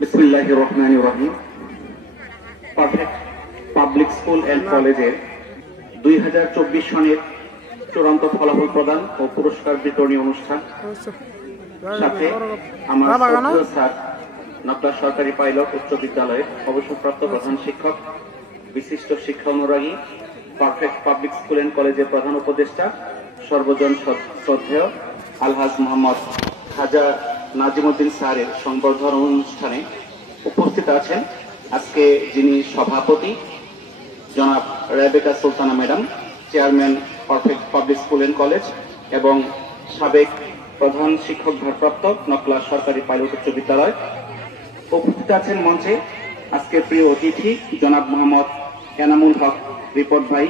বিসমিল্লাহির রহমানির রহিম। Perfect public school and কলেজের 2024 সনের চূড়ান্ত ফলাফল প্রদান ও পুরস্কার বিতরণী অনুষ্ঠান সাথে আমার শ্রদ্ধেয় স্যার নকলা সরকারি পাইলট উচ্চ বিদ্যালয়ের অবসরপ্রাপ্ত প্রধান শিক্ষক, বিশিষ্ট শিক্ষা অনুরাগী, পারফেক্ট পাবলিক স্কুল এন্ড কলেজের প্রধান উপদেষ্টা, সর্বজন শ্রদ্ধেয় আলহাজ মোহাম্মদ খাজা নাজিমুদ্দিন স্যারের সংবর্ধনা অনুষ্ঠানে উপস্থিত আছেন আজকে যিনি সভাপতি জনাব Rebecca Sultana madam, chairman perfect public school and college এবং সাবেক প্রধান শিক্ষক ভারপ্রাপ্ত নকলা সরকারি পাইলট উচ্চ বিদ্যালয়। উপস্থিত আছেন মঞ্চে আজকের প্রিয় অতিথি জনাব মোহাম্মদ এনামুল হক রিপোর্ট ভাই,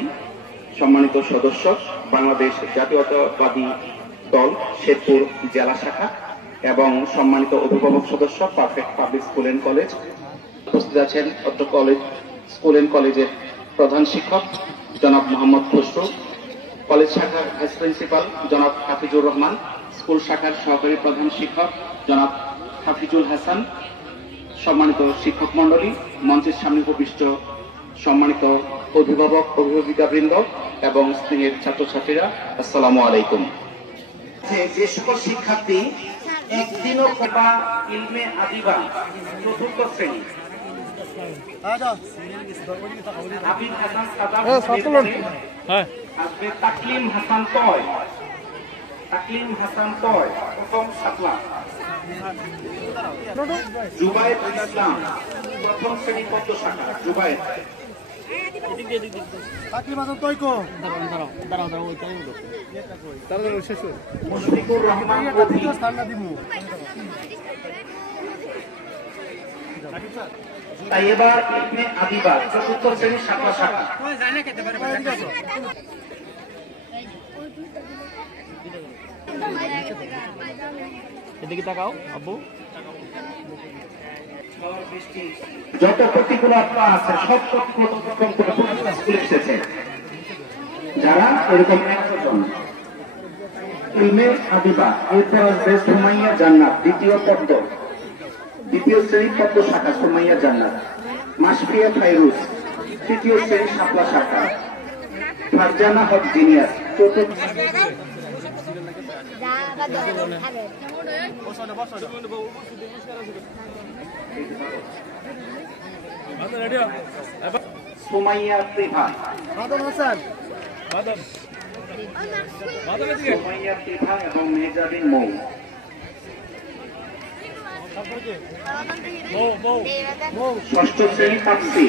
সম্মানিত সদস্য বাংলাদেশ জাতীয়তাবাদী দল শেরপুর জেলা শাখা এবং সম্মানিত অভিভাবক সদস্য perfect public school and college. উপস্থিত আছেন অত্র কলেজ স্কুল এন্ড কলেজের প্রধান শিক্ষক জনাব মোহাম্মদ খসরু, কলেজ শাখার ভাইস প্রিন্সিপাল জনাব হাফিজুর রহমান, স্কুল শাখার সহকারী প্রধান শিক্ষক জনাব হাফিজুল হাসান, সম্মানিত শিক্ষক মন্ডলী, মঞ্চের সামনে উপবিষ্ট সম্মানিত অভিভাবক অভিভাবিকাবৃন্দ এবং স্নেহের ছাত্রছাত্রীরা, আসসালামু আলাইকুম। যে সকল শিক্ষার্থী একদিনও কোপা ইলমে আদিবা চতুর্থ শ্রেণী আবিদ হাসান সাদাব আসবে তাকলিম হাসান তয়, প্রথম সাতলা, জুবায়ের ইসলাম প্রথম শ্রেণী পদ্ম শাখা, জুবায়ের মুশফিকুর রহমান তাইয়েবা ইবনে আদিবা চতুর্থ শ্রেণী শাখা শাখা, এদিকে তাকাও আব্বু। যত প্রতিকূলতা আছে সব স্কুলে এসেছে যারা এরকম 100 জন। ইলমে আদিবা এরপর আসবে সুমাইয়া জান্নাত দ্বিতীয় শ্রেণী পদ্ম শাখা, সুমাইয়া জান্নাত। মাসফিয়া ফাইরুজ তৃতীয় শ্রেণী শাপলা শাখা, ফারজানা হক জিনিয়াস চতুর্থ। সুমাইয়া ত্রিভা, সুমাইয়া ত্রিভা এবং মেহজাবিন মৌ। ষষ্ঠ শ্রেণী তাপসি,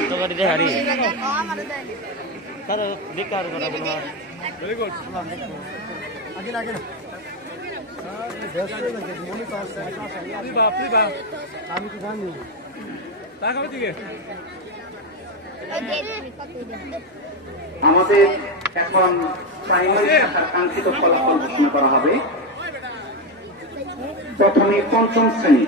আমি তো জানি আমাদের এখন প্রাইমারি শাখার কাঙ্ক্ষিত ফলাফল ঘোষণা করা হবে। প্রথমে পঞ্চম শ্রেণী,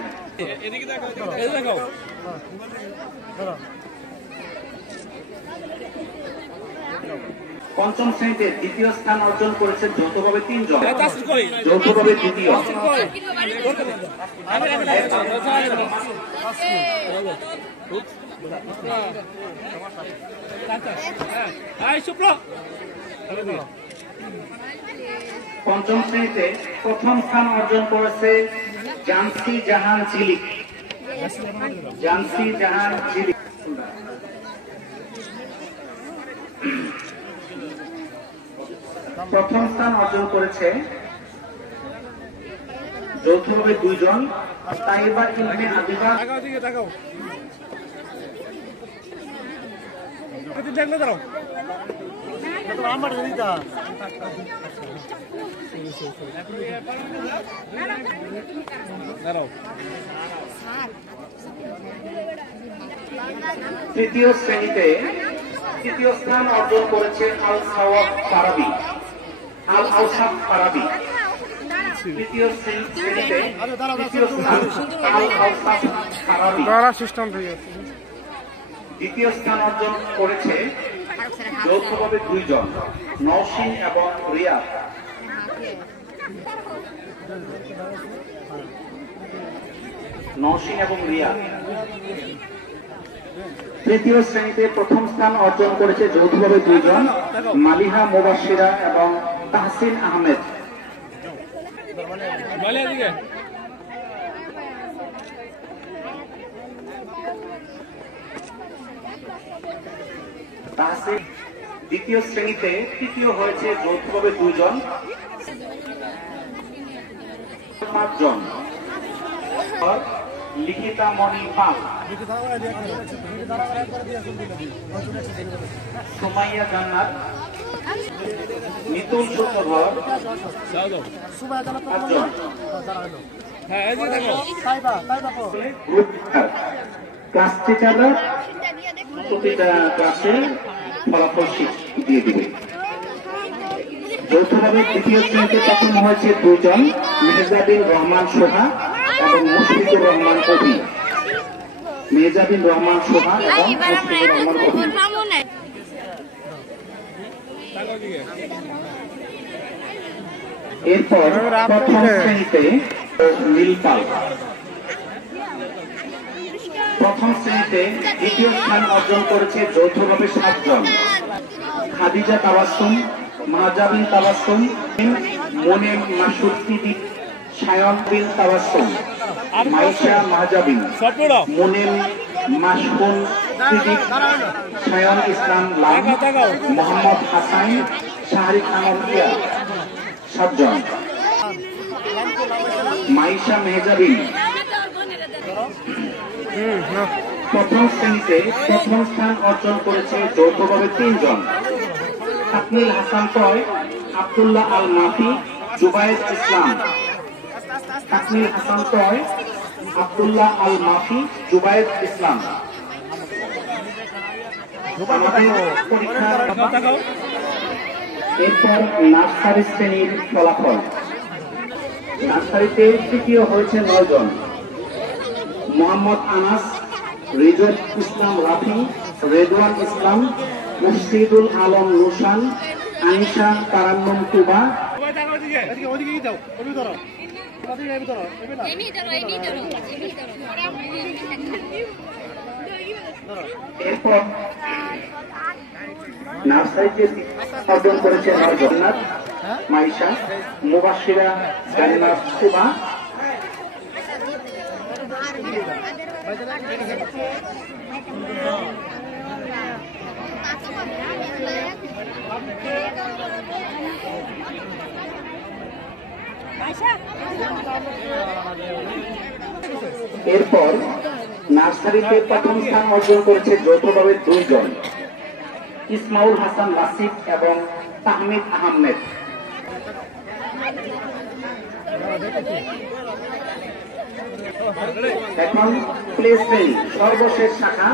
পঞ্চম শ্রেণীতে দ্বিতীয় স্থান অর্জন করেছে যৌথভাবে 3 জন, যৌথভাবে দ্বিতীয়। পঞ্চম শ্রেণীতে প্রথম স্থান অর্জন করেছে জান্সি জাহান ঝিলিক, প্রথম স্থান অর্জন করেছে যৌথভাবে 2 জন, তাইবা ইলমে আদিবা। তৃতীয় শ্রেণীতে তৃতীয় স্থান অর্জন করেছে আল সাওয়াব ফারাবি, তৃতীয় শ্রেণীতে তৃতীয় স্থান আল আওসাফ ফারাবি। দ্বিতীয় স্থান অর্জন করেছে যৌথভাবে 2 জন, নওশিন এবং রিয়াদ। নওশিন এবং রিয়া। তৃতীয় শ্রেণীতে প্রথম স্থান অর্জন করেছে যৌথভাবে দুইজন, মালিহা মুবাশশিরা এবং তাহসিন আহমেদ। তাহসিন দ্বিতীয় শ্রেণীতে তৃতীয় হয়েছে যৌথভাবে দুইজন, 5 জন। লিখিতা মণি পাল, সুমাইয়া জান্নাত, মিতুল সূত্রধর, 5 জন। গ্রুপ ক্লাস টিচাররা প্রতিটা ক্লাসে ফলাফল দিয়ে দিবে। যৌথভাবে তৃতীয় শ্রেণীতে প্রথম হয়েছে 2 জন, মেহজাবিন রহমান শোভা এবং মুশফিকুর রহমান কবি। মেহজাবিন রহমান শোভা এবং মুশফিকুর রহমান কবি। এরপর প্রথম শ্রেণীতে নীলপাল। প্রথম শ্রেণীতে দ্বিতীয় স্থান অর্জন করেছে যৌথভাবে 7 জন, খাদিজা তাবাসসুম, মাহজাবিন তাবাসসুম, মোনেম মাসুদ সিদ্দিক, সায়ন বিন তাবাসসুম, মাইশা মাহজাবিন, মোনেম মাসহুন সিদ্দিক, সায়ন ইসলাম লাম, মোহাম্মদ হাসান, শাহরি খানম ইয়া, 7 জন। মাইশা মেহজাবিন প্রথম শ্রেণীতে প্রথম স্থান অর্জন করেছে যৌথভাবে 3 জন, তাকমিল হাসান টয়, আব্দুল্লাহ আল মাফি, জুবায়েদ ইসলাম। তাকমিল হাসান টয়, আব্দুল্লাহ আল মাফি, জুবায়েদ ইসলাম। এরপর নার্সারি শ্রেণীর ফলাফল। নার্সারিতে তৃতীয় হয়েছে 9 জন, মোহাম্মদ আনাস, রিজত ইসলাম রাফি, রেদওয়ান ইসলাম, মুর্শিদুল আলম রুশান, আনিশা তারান্নুম তুবা। এরপর নার্সারিতে অর্জন করেছে জান্নাত, মাইশা, মুবাশশিরা, জান্নাত তুবা। এরপর নার্সারিতে প্রথম স্থান অর্জন করেছে যৌথভাবে 2 জন, ইসমাউল হাসান নাসিব এবং তাহমিদ আহমেদ। এখন প্লে শ্রেণী সর্বশেষ শাখা,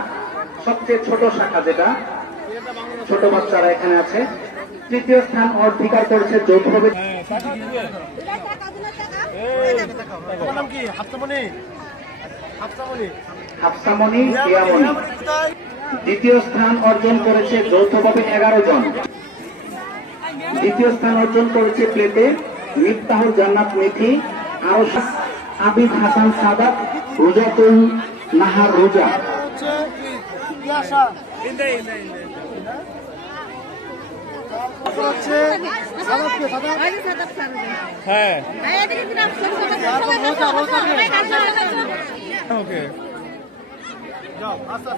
সবচেয়ে ছোট শাখা, যেটা ছোট বাচ্চারা এখানে আছে। তৃতীয় স্থান অধিকার করেছে যৌথভাবে হাফসামণি, রিয়ামণি। দ্বিতীয় স্থান অর্জন করেছে যৌথভাবে 11 জন। দ্বিতীয় স্থান অর্জন করেছে প্লেতে মিফতাহুল জান্নাত মিথি, আরশাস আবিদ হাসান সাদাত, রোজাতুল নাহার রোজা।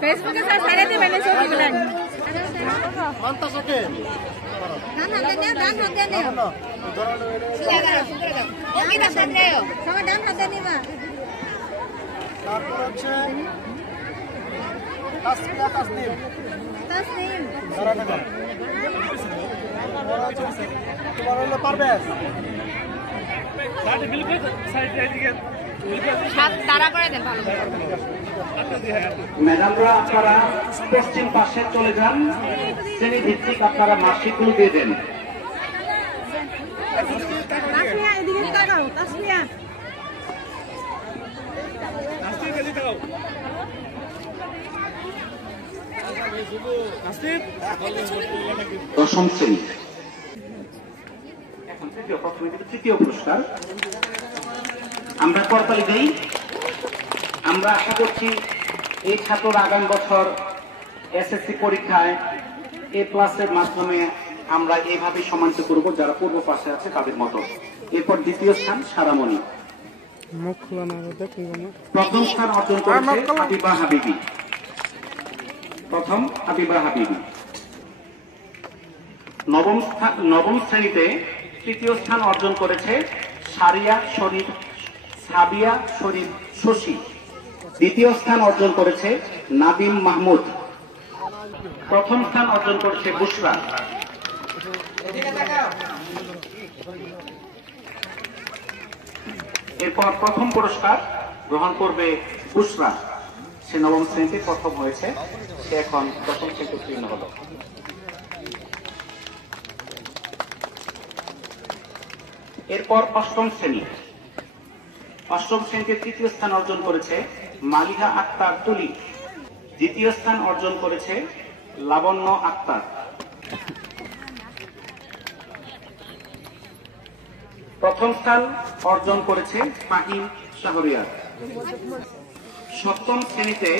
ফেসবুকে স্যার ছেড়ে দিবেন এই ছবিগুলো। ডান হাতে নিও, ডান হাতে নিও। ওকে ডান হাতে নিও। সবাই ডান হাতে নিবা। তারপর হচ্ছে তাসনিম। তাসনিম। তোমার হলো পারভেজ। তারা করে দেন ভালো। ম্যাডামরা আপনারা পশ্চিম পাশে চলে যান, শ্রেণী ভিত্তিক আপনারা মার্কশিটগুলো দিয়ে দেন। তাসমিয়া এদিকে তাকাও, তাসমিয়া। দশম শ্রেণী। এখন প্রথমে তৃতীয় পুরস্কার আমরা করতালি দেই। আমরা আশা করছি এই ছাত্ররা আগামী বছর এসএসসি পরীক্ষায় A+ এর মাধ্যমে আমরা এইভাবে সম্মানিত করব যারা পূর্ব পাশে আছে তাদের মতো। এরপর দ্বিতীয় স্থান সারামণি। প্রথম স্থান অর্জন করেছে হাবিবা হাবিবি। প্রথম হাবিবা হাবিবি। নবম শ্রেণীতে তৃতীয় স্থান অর্জন করেছে সাবিয়া শরীফ শশী। দ্বিতীয় স্থান অর্জন করেছে নাদিম মাহমুদ। প্রথম স্থান অর্জন করেছে বুশরা। এরপর প্রথম পুরস্কার গ্রহণ করবে বুশরা। সে নবম শ্রেণীতে প্রথম হয়েছে, সে এখন দশম শ্রেণীতে উত্তীর্ণ হল। এরপর অষ্টম শ্রেণী। অষ্টম শ্রেণীতে তৃতীয় স্থান অর্জন করেছে মালিহা আক্তার তুলি। দ্বিতীয় স্থান অর্জন করেছে লাবণ্য আক্তার। প্রথম স্থান অর্জন করেছে ফাহিম শাহরিয়ার। সপ্তম শ্রেণীতে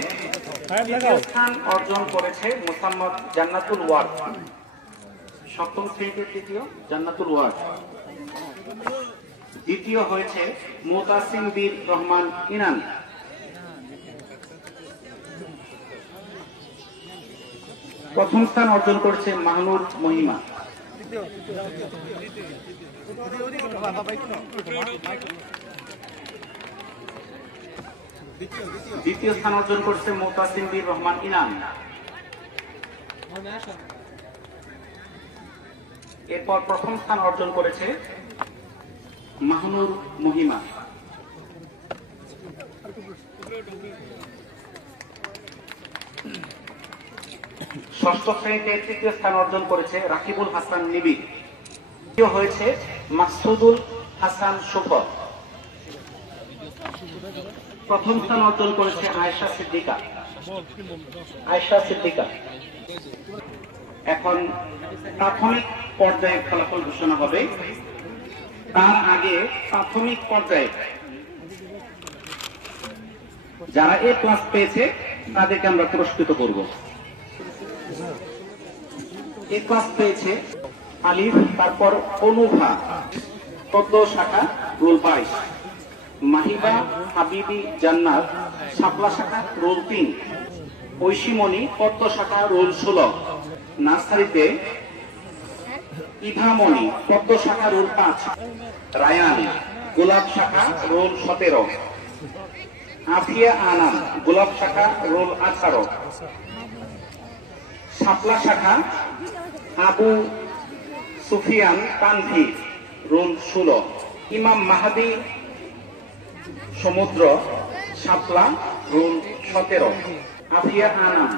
তৃতীয় স্থান অর্জন করেছে মোসাম্মদ জান্নাতুল ওয়ার্ড। সপ্তম শ্রেণীতে তৃতীয় জান্নাতুল ওয়ার্ড। দ্বিতীয় হয়েছে মুতাসিম বীর রহমান ইনান। প্রথম স্থান অর্জন করেছে মাহনুর মহিমা। দ্বিতীয় স্থান অর্জন করেছে মুতাসিম বীর রহমান ইনান। এরপর প্রথম স্থান অর্জন করেছে মাহনুর মহিমা। ষষ্ঠ শ্রেণীতে তৃতীয় স্থান অর্জন করেছে রাকিবুল হাসান নিবিড়। তৃতীয় হয়েছে মাসুদুল হাসান শোকত। প্রথম স্থান অর্জন করেছে আয়েশা সিদ্দিকা। এখন প্রাথমিক পর্যায়ে ফলাফল ঘোষণা হবে। তার আগে প্রাথমিক পর্যায়ে যারা A+ পেয়েছে তাদেরকে আমরা পুরস্কৃত করব। A+ পেয়েছে আলিফ, তারপর অনুভা পদ্ম শাখা রোল 22, মাহিবা হাবিবি জান্নাত শাপলা শাখা রোল 3, ঐশীমণি পদ্ম শাখা রোল 16, নার্সারিতে ইভামণি পদ্ম শাখা রোল 5, রায়ান গোলাপ শাখা রোল 17, আফিয়া আনাম গোলাপ শাখা রোল 18, শাপলা শাখা আবু সুফিয়ান তানভীর রোল 16, ইমাম মাহাদি সমুদ্র শাপলা রোল 17, আফিয়া আনাম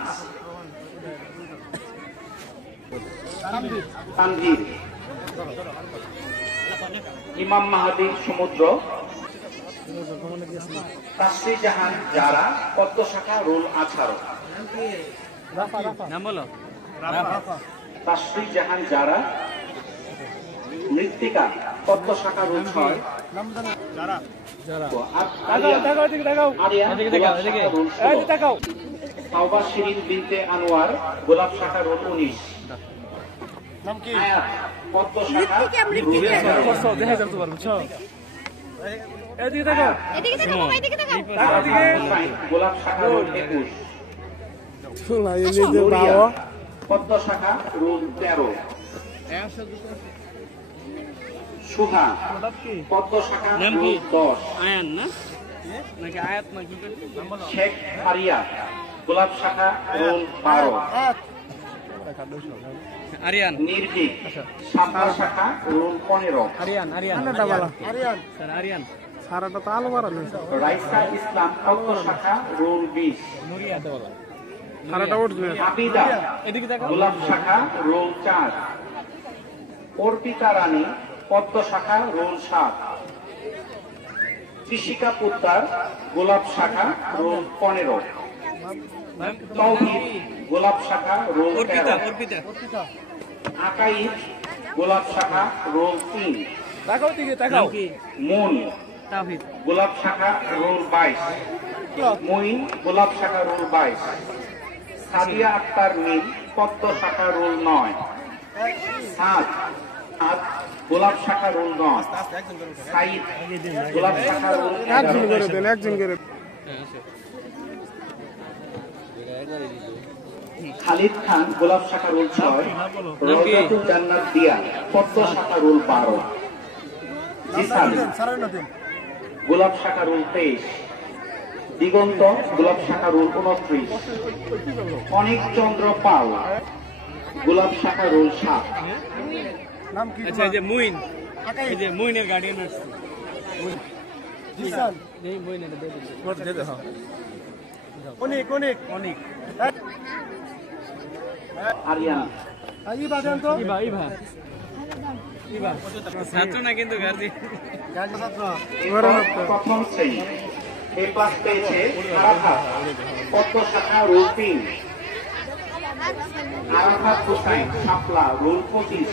তানভীর, ইমাম মাহাদি সমুদ্র, তাসরি জাহান যারা পদ্ম শাখা রোল 18, নাম বলো। তাসরি জাহান যারা মৃত্তিকা পদ্ম শাখা রোল 6, তাওবা শিরিন বিনতে আনোয়ার গোলাপ শাখা রোল 19, আয়াত পদ্ম শাখা গোলাপ শাখা রোল 21, পদ্ম শাখা রোল 13, সুহা পদ্ম শাখা রোল 10, আয়ান না নাকি আয়াত নাকি শেখ ফারিয়া গোলাপ শাখা রোল 12, আরিয়ান নির্ভীক শাপলা শাখা রোল 15, আরিয়ান সারাটা তো আলো বাড়ানো রাইসা ইসলাম পদ্ম শাখা রোল 20, নুরিয়া দেওয়া সারাটা উঠবে আবিদা এদিকে দেখো গোলাপ শাখা রোল 4, অর্পিতা রানী পদ্ম শাখা রোল 7, কৃষিকা পুত্তার গোলাপ শাখা রোল 15, তৌহিদ গোলাপ শাখা রোল 13, আকাইদ গোলাপ শাখা রোল 3, তাকাও দিকে তাকাও মুন তাওহীদ গোলাপ শাখা রোল 22, মঈন গোলাপ শাখা রুল 22, সাদিয়া আক্তার মিম পদ্ম শাখা রুল 9, সাদ গোলাপ শাখা রুল 9, সাইদ গোলাপ শাখা রুল একজন 11, করে দেন, একজন করে। খালিদ খান গোলাপ শাখা রুল 6, রওজাতুল জান্নাত দিয়া পদ্ম শাখা রুল 12, জিসান গোলাপ শাখা রুল 23, দিগন্ত গোলাপ শাখা রুল 29, অনিক চন্দ্র পাল গোলাপ শাখা রুল 7, নাম কি? আচ্ছা এই যে মুইন, এই যে মুইনের গার্ডিয়ান আসছে। জিসান। এই মুইনের দে দিন। কত দে দাও। অনেক অনেক অনেক আরিয়ান আই বাজান তো। ইবা ইবা ইবা ছাত্র না কিন্তু গার্জি। প্রথম শ্রেণী এ ক্লাস পেয়েছে আরাফাত পদ্ম শাখা রুল 3, আরাফাত হুসাইন শাপলা রুল 25,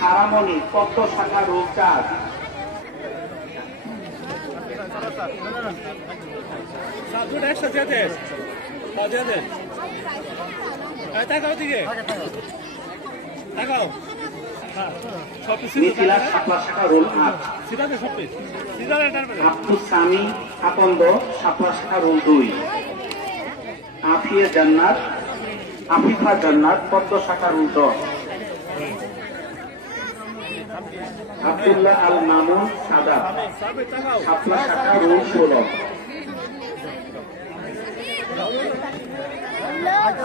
হারামণি পদ্ম শাখা রুল 4, দুটো একসাথে আছে মজা দে তাকাও দিকে তাকাও সব কিছু মিথিলা শাপলা শাখা রুল 8, সিধা দে সব কিছু সিধা এন্টার করে আব্দুস সামি আকন্দ শাপলা শাখা রুল 2, আফিফা জান্নাত পদ্ম শাখা রুল 10, আব্দুল্লাহ আল মামুন সাদা সবে তাকাও শাপলা শাখা রুল 16,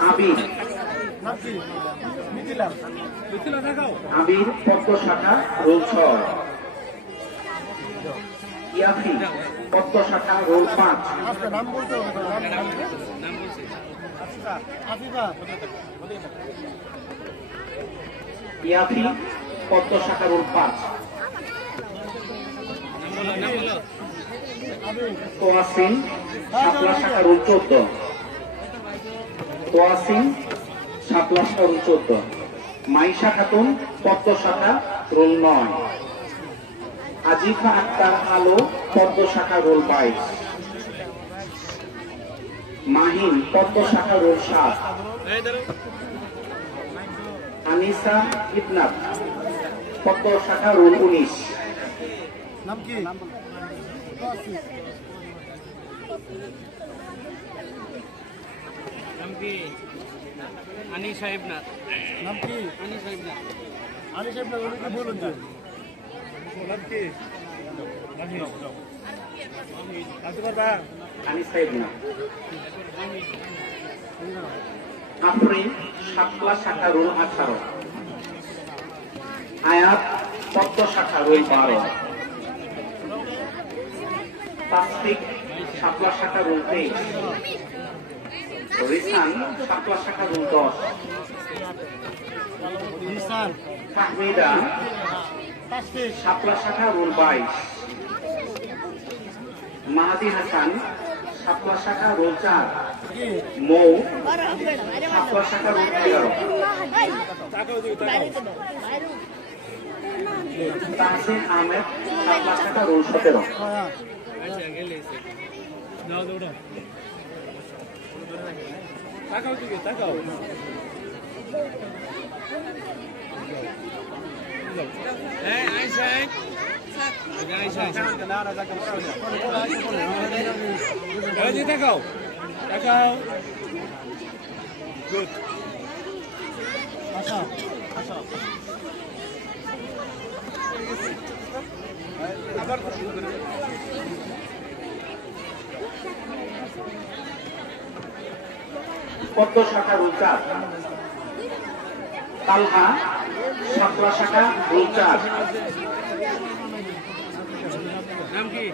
আবির নাম কি? মিথিলা। বুঝলা তাকাও আবির পদ্ম শাখা রুল 6, ইয়াফি পদ্ম শাখা রুল 5, আচ্ছা নাম বলতে হবে তো। নাম নাম বলছি আফিফা। ইয়াফি পদ্ম শাখা রুল 5, নাম বলো তোয়াসিন শাপলা শাখা রুল 14, তোয়াসিন শাপলা শাখা রুল 14, মাইশা খাতুন পদ্ম শাখা রুল 9, আজিফা আক্তার আলো পদ্ম শাখা রুল 22, মাহিন পদ্ম শাখা রুল 7, এই ধরো আনিসা ইবনাত পদ্ম শাখা রুল 19, নাম কি? নাম কি আনি সাহেব না নাম কি? আনি সাহেব না আলী সাহেব না, ওনাকে বলুন তো। নাম কি? আসতে পারবা? আনিসা ইবনাত, আফরিন শাপলা শাখা রুল 18, আয়াত পদ্ম শাখা রুল 12, তাসফিক শাপলা শাখা রুল 23, রিসান শাপলা শাখা রুল 10, জিসান। ফাহমিদা তাসফিক। শাপলা শাখা রুল 22, মাহাদি হাসান শাপলা শাখা রুল 4, কি? মৌ শাপলা শাখা রুল 11, তাকাও দিকে তাকাও তাহসিন আহমেদ শাপলা শাখা রুল 17, হ্যাঁ। আচ্ছা গেলে যাও দৌড়া তাকাও দিকে তাকাও এই আইসা আইসা না না যাকে বড় এই যে তাকাও তাকাও গুড আচ্ছা আচ্ছা। আবার পদ্ম শাখা রুল 4, তালহা শাপলা শাখা রুল 4, নাম কি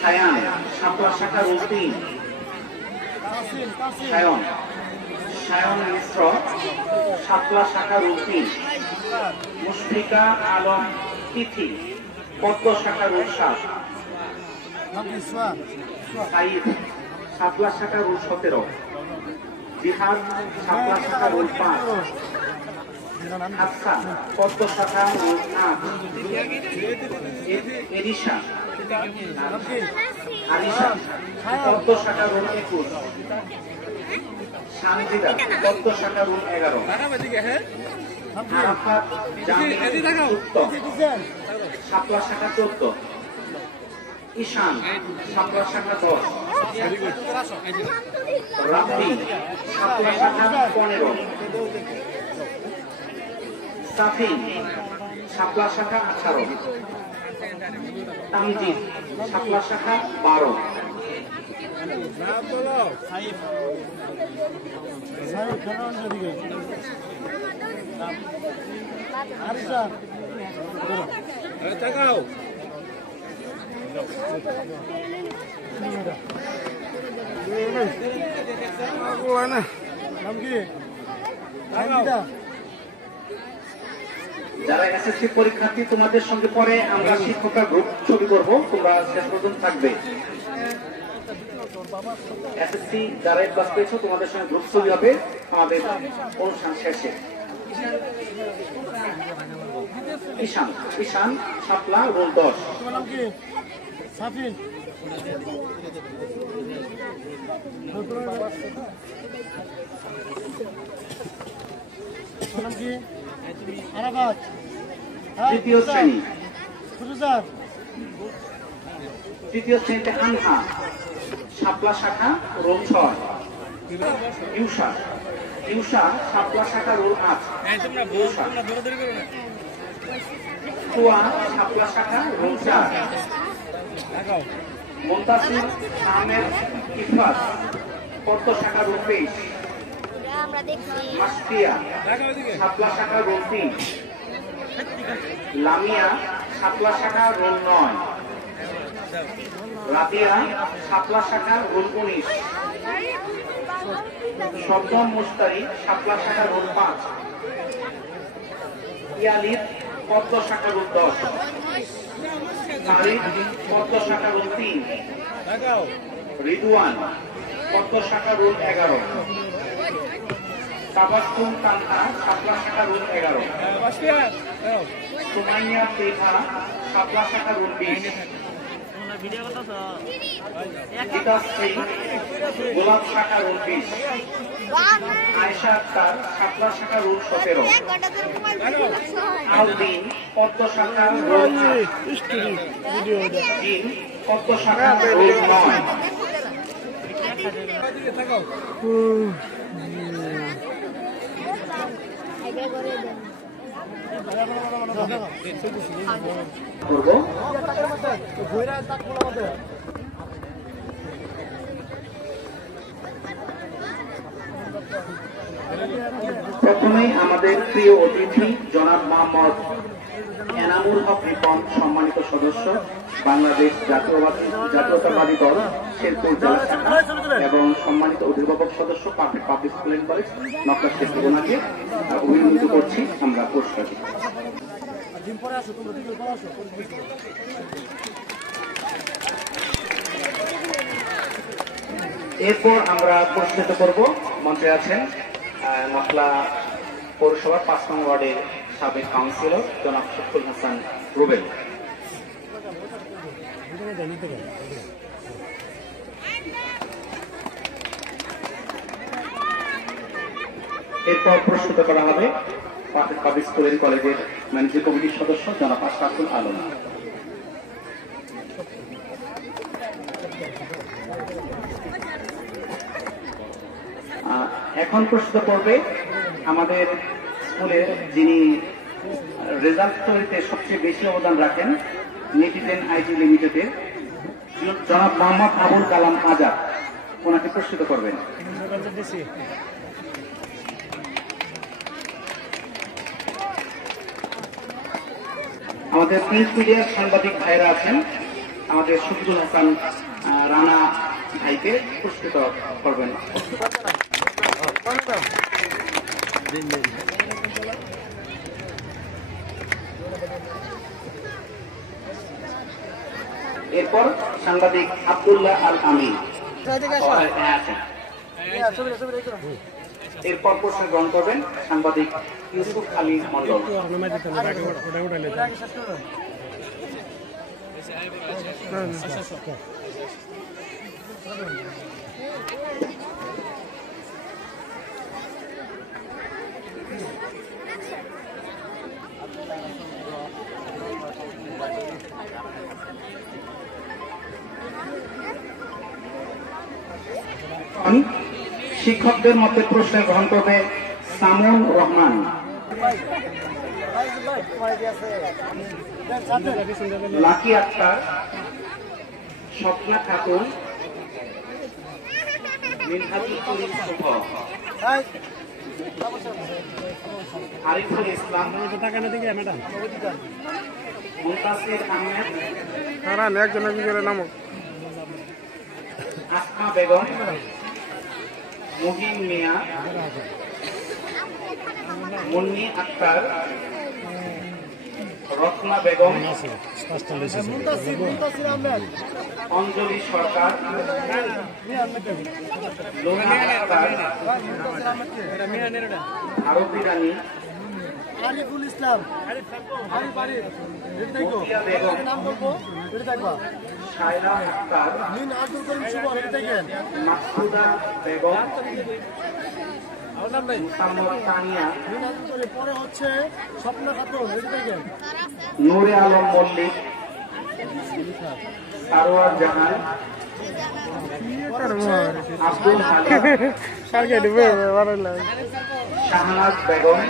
সায়ান শাপলা শাখা রুল 3, তাসিন তাসিন। সায়ন মিশ্র শাপলা শাখা রুল 3, মুশফিকা আলম তিথি পদ্ম শাখা রুল 7, নাম কি? সোয়া। সোয়া। সাইদ শাপলা শাখা রুল 17, বিহার শাপলা শাখা রুল 5, হাফসা পদ্ম শাখা রুল 8, এরিশা নাম কি? আরিশা পদ্ম শাখা রুল 21, শান্তিদা পদ্ম শাখা রুল 11, আরাফাত জামিল উত্তম শাপলা শাখা 14, ঈশান শাপলা শাখা 10, রাব্বি শাপলা শাখা 15, সাফি শাপলা শাখা 18, তামজিদ শাপলা শাখা 12, যারা এসএসসি পরীক্ষার্থী তোমাদের সঙ্গে পরে আমরা শিক্ষকরা গ্রুপ ছবি করব, তোমরা শেষ পর্যন্ত থাকবে। এসএসসি যারা ক্লাস পেয়েছো তোমাদের সঙ্গে গ্রুপ ছবি হবে আমাদের অনুষ্ঠান শেষে। ঈশান ঈশান শাপলা রোল 10, তৃতীয় শ্রেণী তৃতীয় শ্রেণীতে আনহা শাপলা শাখা রোল 6, ইউষা ইউষা শাপলা শাখা রোল 8, তুয়া শাপলা শাখা রোল 4, মুনতাসির আহমেদ ইফাত পদ্ম শাখা রোল 23, মাসফিয়া শাপলা শাখা রোল 3, লামিয়া শাপলা শাখা রোল 9, রাতিয়া শাপলা শাখা রোল 19, শবনম মুস্তারি শাপলা শাখা রোল 5, ইয়ালিদ পদ্ম শাখা রোল 10, ফারিদ পদ্ম শাখা রোল 3, রিদওয়ান পদ্ম শাখা রোল 11, তাবাসসুম তানহা শাপলা শাখা রোল 11, সুমাইয়া তেভা শাপলা শাখা রোল 20, গীতাশ্রী গোলাপ শাখা রোল 20, আয়েশা আক্তার শাপলা শাখা রোল 17, আলদিন পদ্ম শাখা রোল 8, জিন পদ্ম শাখা রোল 9, করবো। প্রথমেই আমাদের প্রিয় অতিথি জনাব মোহাম্মদ এনামুল হক রিপন, সম্মানিত সদস্য বাংলাদেশ জাতীয়তাবাদী দল শেরপুর জেলা শাখা এবং সম্মানিত অভিভাবক সদস্য public school and college Nakla Sherpur, ওনাকে অভিনন্দিত করছি। আমরা পুরস্কার দিই। এরপর আমরা পুরস্কৃত করব। মঞ্চে আছেন নকলা পৌরসভার 5 নং ওয়ার্ডের সাবেক কাউন্সিলর জনাব শফিকুল হাসান রুবেল। এরপর পুরস্কৃত করা হবে পাবলিক স্কুল এন্ড কলেজের ম্যানেজিং কমিটির সদস্য জনাব আশরাফুল আলম। এখন প্রশ্ন করবে আমাদের স্কুলের যিনি রেজাল্ট তৈরিতে সবচেয়ে বেশি অবদান রাখেন, নেটিজেন আইটি লিমিটেডের জনাব মোহাম্মদ আবুল কালাম আজাদ, ওনাকে প্রশ্নিত করবেন। আমাদের প্রিন্ট মিডিয়ার সাংবাদিক ভাইরা আছেন, আমাদের শফিকুল হাসান রানা ভাইকে পুরস্কৃত করবেন। এরপর সাংবাদিক আব্দুল্লাহ আল আমিন আছেন। এরপর প্রশ্ন গ্রহণ করবেন সাংবাদিক ইউসুফ আলী মন্ডল। শিক্ষকদের মধ্যে পুরস্কার গ্রহণ করবে সামুন রহমান, লাকি আক্তার, স্বপ্না খাতুন, মিনহাজুল শুভ, আরিফুল ইসলাম, মুনতাসির আহমেদ, আসমা বেগম, মুহিন মিয়া, মুন্নি আক্তার, রত্না বেগম, অঞ্জলি সরকার, লোনা আক্তার, আরবি রানী, আরিফুল ইসলাম, মুফিয়া বেগম, শায়লা আক্তার, মাকসুদা বেগম, মুসাম্মদ তানিয়া, পরে হচ্ছে স্বপ্না খাতুন, নূরে আলম মল্লিক, সারোয়ার জাহান, আব্দুল হালিম, শাহনাজ বেগম,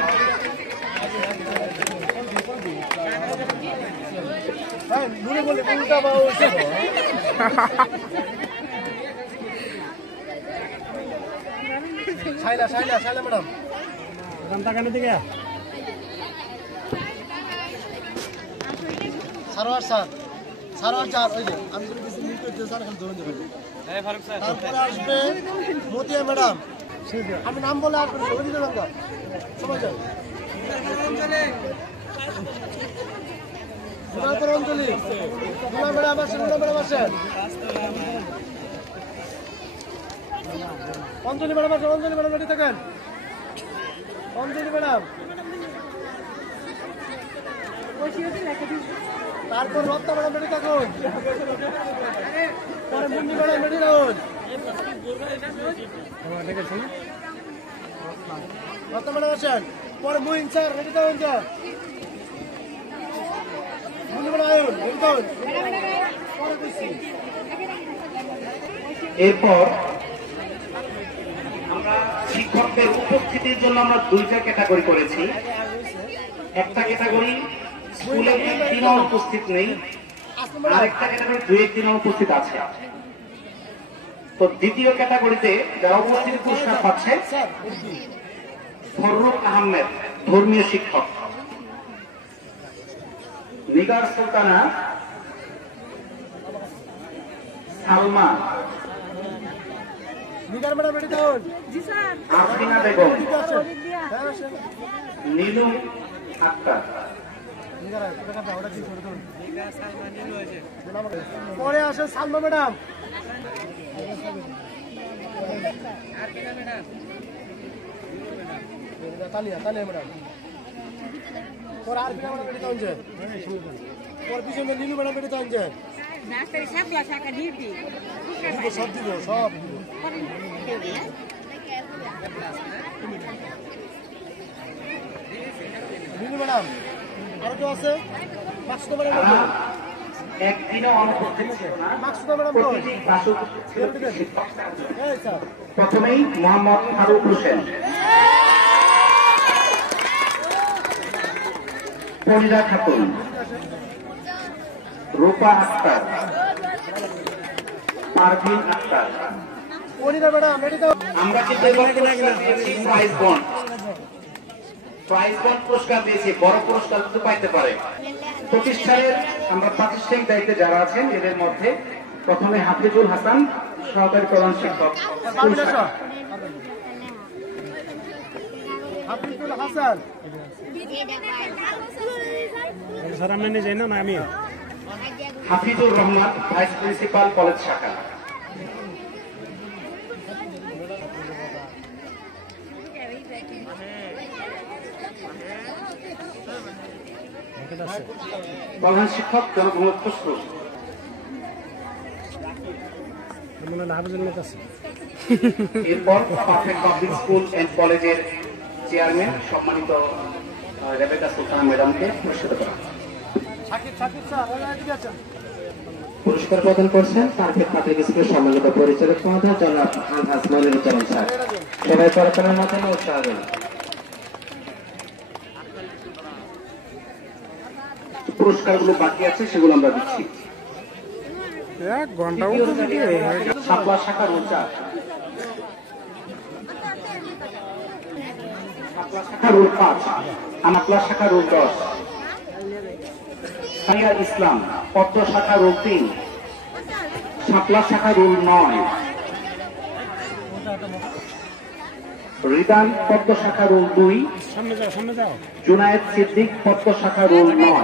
দূরে বলে উল্টা বা Shaila Shaila Shaila madam Sarwar sir, Sarwar sir, ওই যে আমি যদি কিছু মিনিট করতে স্যার এখন ধরে দেবেন। তারপরে আসবে মতিয়া ম্যাডাম, আমি নাম বলে আর ছবি দিতে পারবো সময় যাই। তারপরে অঞ্জলি, দুলা ম্যাডাম আসেন, দুলা ম্যাডাম আসেন, অঞ্জলি ম্যাডাম আসেন, অঞ্জলি ম্যাডাম রেডি থাকেন, অঞ্জলি ম্যাডাম। তারপর রত্না ম্যাডাম রেডি থাকুন, পরে মুন্নি ম্যাডাম রেডি থাকুন, রত্না ম্যাডাম আসেন, পরে মুহিন স্যার রেডি থাকুন, স্যার মুন্নি ম্যাডাম আয়ুন রেডি থাকুন। এরপর আমরা শিক্ষকদের উপস্থিতির জন্য আমরা দুইটা ক্যাটাগরি করেছি। একটা ক্যাটাগরি স্কুলে একদিনও উপস্থিত নেই, আরেকটা ক্যাটাগরি 2-1 দিনও উপস্থিত আছে। তো দ্বিতীয় ক্যাটাগরিতে যারা উপস্থিত পুরস্কার পাচ্ছে, ফররুখ আহমেদ ধর্মীয় শিক্ষক, নিগার সুলতানা, সালমা, নিগার ম্যাডাম রেডি থাকুন, আফরিনা বেগম, হ্যাঁ আসেন। নীলু আক্তার, পরে আসেন সালমা ম্যাডাম, তালিয়া তালিয়া ম্যাডাম, পরে আর ম্যাডাম রেডি থাকুন, পরে পিছনে নীলু ম্যাডাম রেডি থাকুন, সব দিব সব দিব। নীলু ম্যাডাম আরো কেউ আছে? মাকসুদা ম্যাডাম, তারা একদিনও অনুপস্থিত ছিল না। মাকসুদা ম্যাডাম প্রতিটি ক্লাসে উপস্থিত ছিল শিক্ষক। এই স্যার, প্রথমেই মোহাম্মদ ফারুক হোসেন, ফরিদা খাতুন, রূপা আক্তার, পারভিন আক্তার। পরিদা ম্যাডাম রেডি থাকুন। আমরা কিন্তু এবার পুরস্কার দিয়েছি প্রাইজ বন্ড। প্রাইজ বন্ড পুরস্কার দিয়েছি, বড় পুরস্কার কিন্তু পাইতে পারে। প্রতিষ্ঠানের আমরা প্রাতিষ্ঠানিক দায়িত্বে যারা আছেন এদের মধ্যে প্রথমে হাফিজুল হাসান, সহকারী প্রধান শিক্ষক, স্কুল শাখা। Hafizul Hasan, Hafizur Rahman, vice principal, college শাখা। প্রধান শিক্ষক জনাব মোহাম্মদ খসরু। এরপর পারফেক্ট পাবলিক স্কুল অ্যান্ড কলেজের চেয়ারম্যান সম্মানিত রেবেকা সুলতানা ম্যাডামকে পুরস্কৃত করা। পুরস্কার প্রদান করছেন পারফেক্ট পাবলিক স্কুলের সম্মানিত পরিচালক মহোদয় জনাব আলহাজ মনিরুজ্জামান স্যার। সবাই করতালের মাধ্যমে উৎসাহ দেন। পুরস্কারগুলো বাকি আছে সেগুলো আমরা দিচ্ছি। শাপলা শাখা রোল 4, শাপলা শাখা রোল 5, শাপলা শাখা রোল 10, সানিয়া ইসলাম পদ্ম শাখা রোল 3, শাপলা শাখা রোল 9, রিদান পদ্ম শাখা রোল 2, জুনায়েদ সিদ্দিক পদ্ম শাখা রোল 9,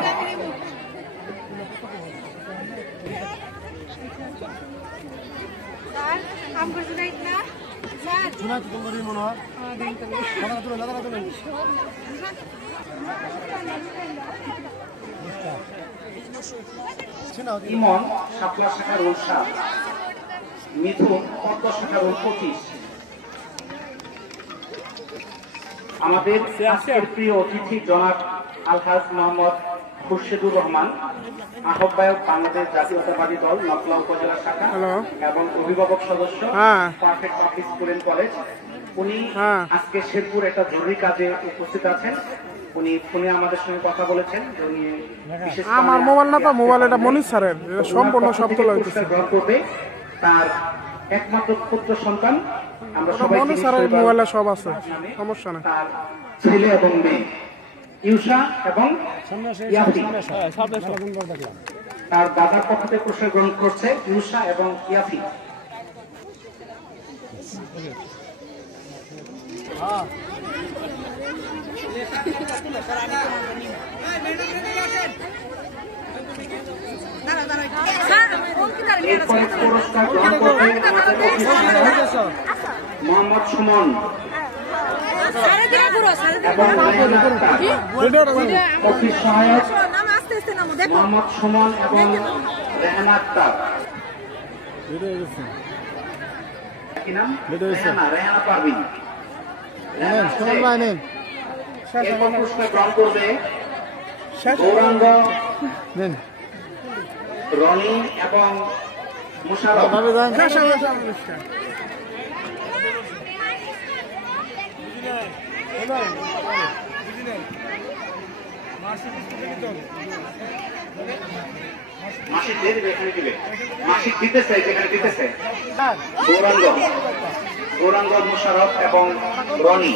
ইমন শাপলা শাখা রোল 7, মিথুন পদ্ম শাখা রোল 25। আমাদের আজকের প্রিয় অতিথি জনাব আলহাজ মোহাম্মদ খুরশেদুর রহমান, আহ্বায়ক বাংলাদেশ জাতীয়তাবাদী দল নকলা উপজেলা শাখা এবং অভিভাবক সদস্য perfect public school and college. উনি আজকে শেরপুর একটা জরুরি কাজে উপস্থিত আছেন। উনি ফোনে আমাদের সঙ্গে কথা বলেছেন। উনি আমার মোবাইল না তো, মোবাইল এটা মনির স্যারের, সম্পূর্ণ সব তোলা হয়েছে। গ্রহণ করবে তার একমাত্র পুত্র সন্তান, আমরা সবাই মনির স্যারের মোবাইলে সব আছে, সমস্যা নেই। তার ছেলে এবং মেয়ে ইউসা এবং ইয়াফি। তার দাদার পক্ষ থেকে পুরস্কার গ্রহণ করছে ইউসা এবং ইয়াফি। এরপরে পুরস্কার গ্রহণ করবে মোহাম্মদ সুমন এবং অফিস সহায়ক মোহাম্মদ সুমন এবং রেহানা আক্তার। কি নাম? রেহানা পারভিন। এরপর পুরস্কার গ্রহণ করবে গৌরাঙ্গ, রনি এবং মুশারফ। মাসিক দিয়ে দিবে, এখানে দিবে, মাসিক দিতেছে, যেখানে দিতেছে। গৌরাঙ্গ, মুশারফ এবং রনি।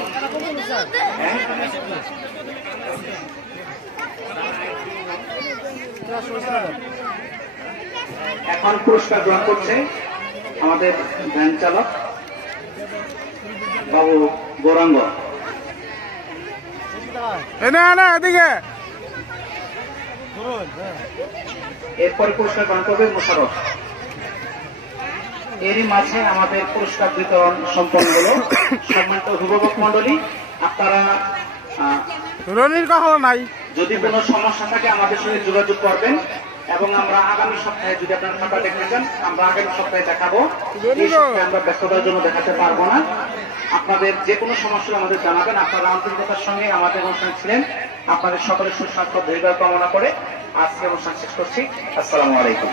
এখন পুরস্কার গ্রহণ করছে আমাদের ভ্যান চালক বাবু গৌরাঙ্গ। এদিকে এরপরে পুরস্কার গ্রহণ করবে মোশারফ। এরই মাঝে আমাদের পুরস্কার বিতরণ সম্পন্ন হলো। সম্মানিত অভিভাবক মন্ডলী, আপনারা রনির কথা নাই, যদি কোনো সমস্যা থাকে আমাদের সঙ্গে যোগাযোগ করবেন এবং আমরা আগামী সপ্তাহে, যদি আপনারা খাতা দেখতে চান, আমরা আগামী সপ্তাহে দেখাবো। এই সপ্তাহে আমরা ব্যস্ততার জন্য দেখাতে পারবো না। আপনাদের যে কোনো সমস্যা আমাদের জানাবেন। আপনারা আন্তরিকতার সঙ্গে আমাদের অনুষ্ঠানে ছিলেন। আপনাদের সকলের সুস্বাস্থ্য দীর্ঘায়ু কামনা করে আজকে অনুষ্ঠান শেষ করছি। আসসালামু আলাইকুম।